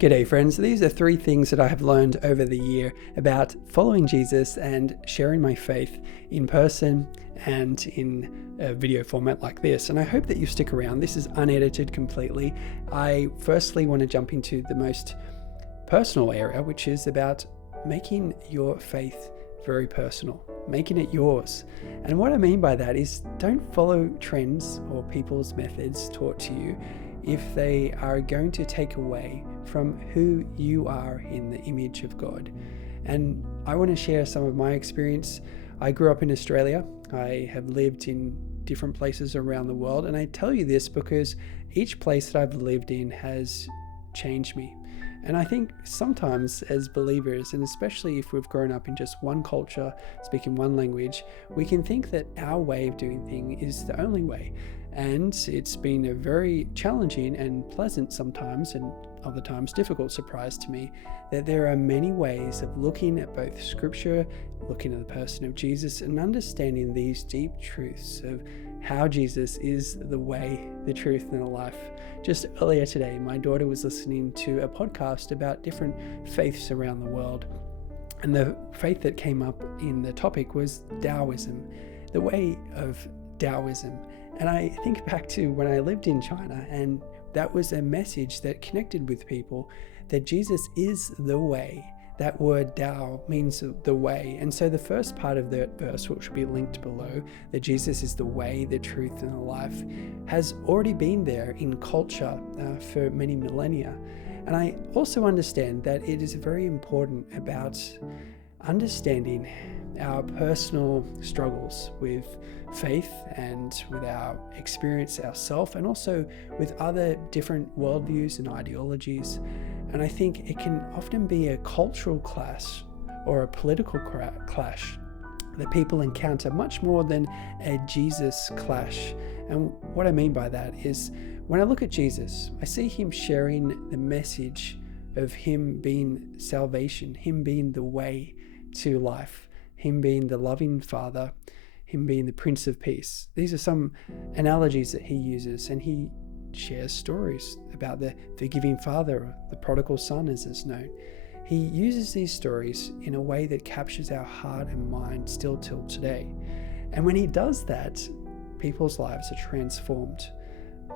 G'day friends, these are 3 things that I have learned over the year about following Jesus and sharing my faith in person and in a video format like this. And I hope that you stick around. This is unedited completely. I firstly want to jump into the most personal area, which is about making your faith very personal, making it yours. And what I mean by that is don't follow trends or people's methods taught to you if they are going to take away from who you are in the image of God. And I want to share some of my experience. I grew up in Australia. I have lived in different places around the world, and I tell you this because each place that I've lived in has changed me. And I think sometimes as believers, and especially if we've grown up in just one culture, speaking one language, we can think that our way of doing things is the only way. And it's been a very challenging and pleasant sometimes, and other times difficult surprise to me, that there are many ways of looking at both Scripture, looking at the person of Jesus, and understanding these deep truths of how Jesus is the way, the truth, and the life. Just earlier today, my daughter was listening to a podcast about different faiths around the world. And the faith that came up in the topic was Taoism, the way of Taoism. And I think back to when I lived in China, and that was a message that connected with people, that Jesus is the way. That word Tao means the way. And so the first part of that verse, which will be linked below, that Jesus is the way, the truth, and the life, has already been there in culture for many millennia. And I also understand that it is very important about understanding our personal struggles with faith and with our experience ourselves, and also with other different worldviews and ideologies. And I think it can often be a cultural clash or a political clash that people encounter much more than a Jesus clash. And what I mean by that is when I look at Jesus, I see him sharing the message of him being salvation, him being the way to life, him being the loving Father, him being the Prince of Peace. These are some analogies that he uses, and he shares stories about the forgiving Father, or the prodigal son as is known. He uses these stories in a way that captures our heart and mind still till today. And when he does that, people's lives are transformed.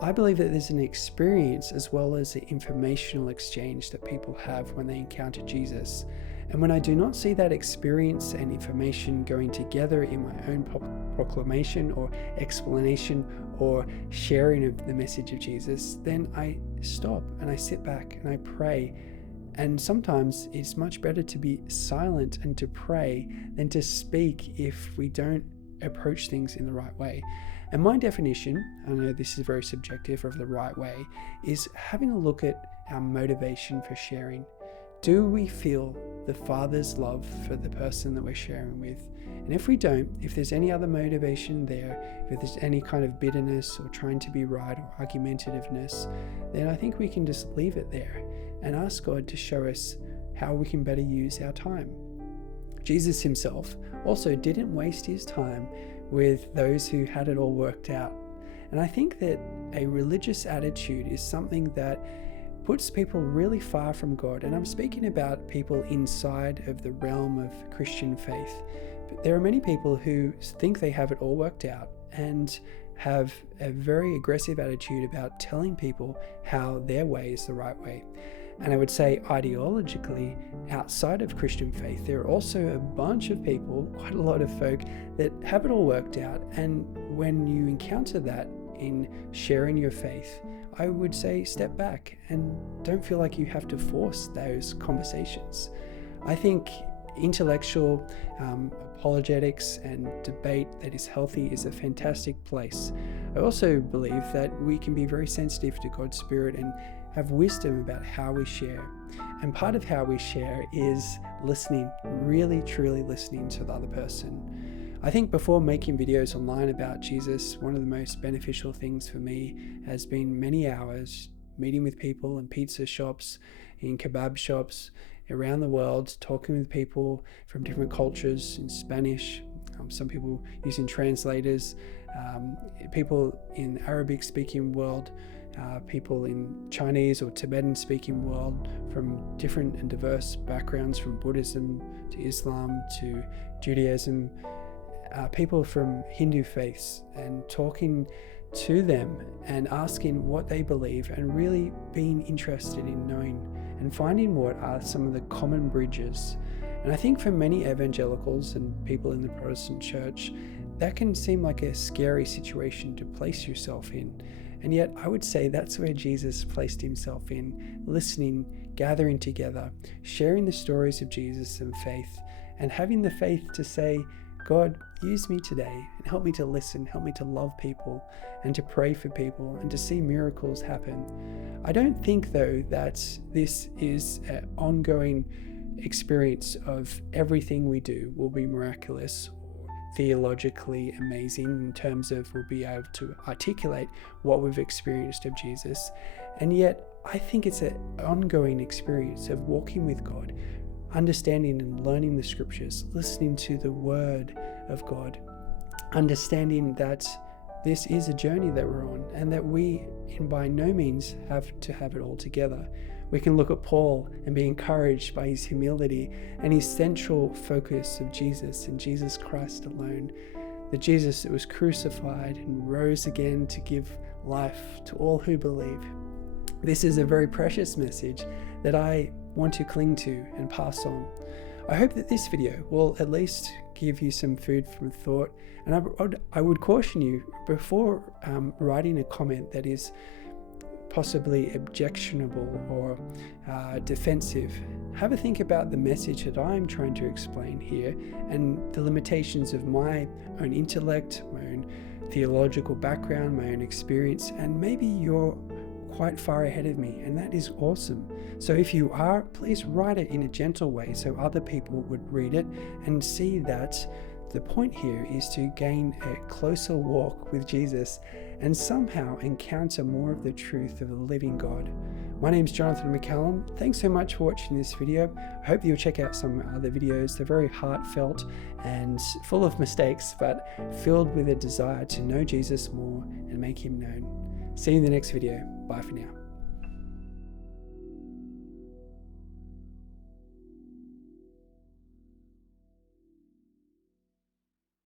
I believe that there's an experience as well as an informational exchange that people have when they encounter Jesus. And when I do not see that experience and information going together in my own proclamation or explanation or sharing of the message of Jesus, then I stop and I sit back and I pray. And sometimes it's much better to be silent and to pray than to speak if we don't approach things in the right way. And my definition, I know this is very subjective, of the right way, is having a look at our motivation for sharing. Do we feel the Father's love for the person that we're sharing with? And if we don't, if there's any other motivation there, if there's any kind of bitterness or trying to be right or argumentativeness, then I think we can just leave it there and ask God to show us how we can better use our time. Jesus himself also didn't waste his time with those who had it all worked out. And I think that a religious attitude is something that puts people really far from God. And I'm speaking about people inside of the realm of Christian faith. But there are many people who think they have it all worked out and have a very aggressive attitude about telling people how their way is the right way. And I would say ideologically, outside of Christian faith, there are also a bunch of people, quite a lot of folk, that have it all worked out. And when you encounter that in sharing your faith, I would say step back and don't feel like you have to force those conversations. I think intellectual apologetics and debate that is healthy is a fantastic place. I also believe that we can be very sensitive to God's Spirit and have wisdom about how we share. And part of how we share is listening, really truly listening to the other person. I think before making videos online about Jesus, one of the most beneficial things for me has been many hours meeting with people in pizza shops, in kebab shops around the world, talking with people from different cultures in Spanish, some people using translators, people in Arabic speaking world, people in Chinese or Tibetan speaking world from different and diverse backgrounds, from Buddhism to Islam to Judaism, people from Hindu faiths, and talking to them and asking what they believe and really being interested in knowing and finding what are some of the common bridges. And I think for many evangelicals and people in the Protestant church, that can seem like a scary situation to place yourself in. And yet I would say that's where Jesus placed himself in, listening, gathering together, sharing the stories of Jesus and faith, and having the faith to say, God, use me today and help me to listen, help me to love people and to pray for people and to see miracles happen. I don't think, though, that this is an ongoing experience of everything we do will be miraculous or theologically amazing in terms of we'll be able to articulate what we've experienced of Jesus. And yet, I think it's an ongoing experience of walking with God, understanding and learning the scriptures, listening to the word of God, understanding that this is a journey that we're on and that we by no means have to have it all together. We can look at Paul and be encouraged by his humility and his central focus of Jesus and Jesus Christ alone, the Jesus that was crucified and rose again to give life to all who believe. This is a very precious message that I want to cling to and pass on. I hope that this video will at least give you some food for thought, and I would caution you before writing a comment that is possibly objectionable or defensive. Have a think about the message that I'm trying to explain here and the limitations of my own intellect, my own theological background, my own experience, and maybe you're quite far ahead of me, and that is awesome. So if you are, please write it in a gentle way so other people would read it and see that the point here is to gain a closer walk with Jesus and somehow encounter more of the truth of the living God. My name is Jonathan McCallum. Thanks so much for watching this video. I hope you'll check out some other videos. They're very heartfelt and full of mistakes, but filled with a desire to know Jesus more and make him known. See you in the next video. Bye for now.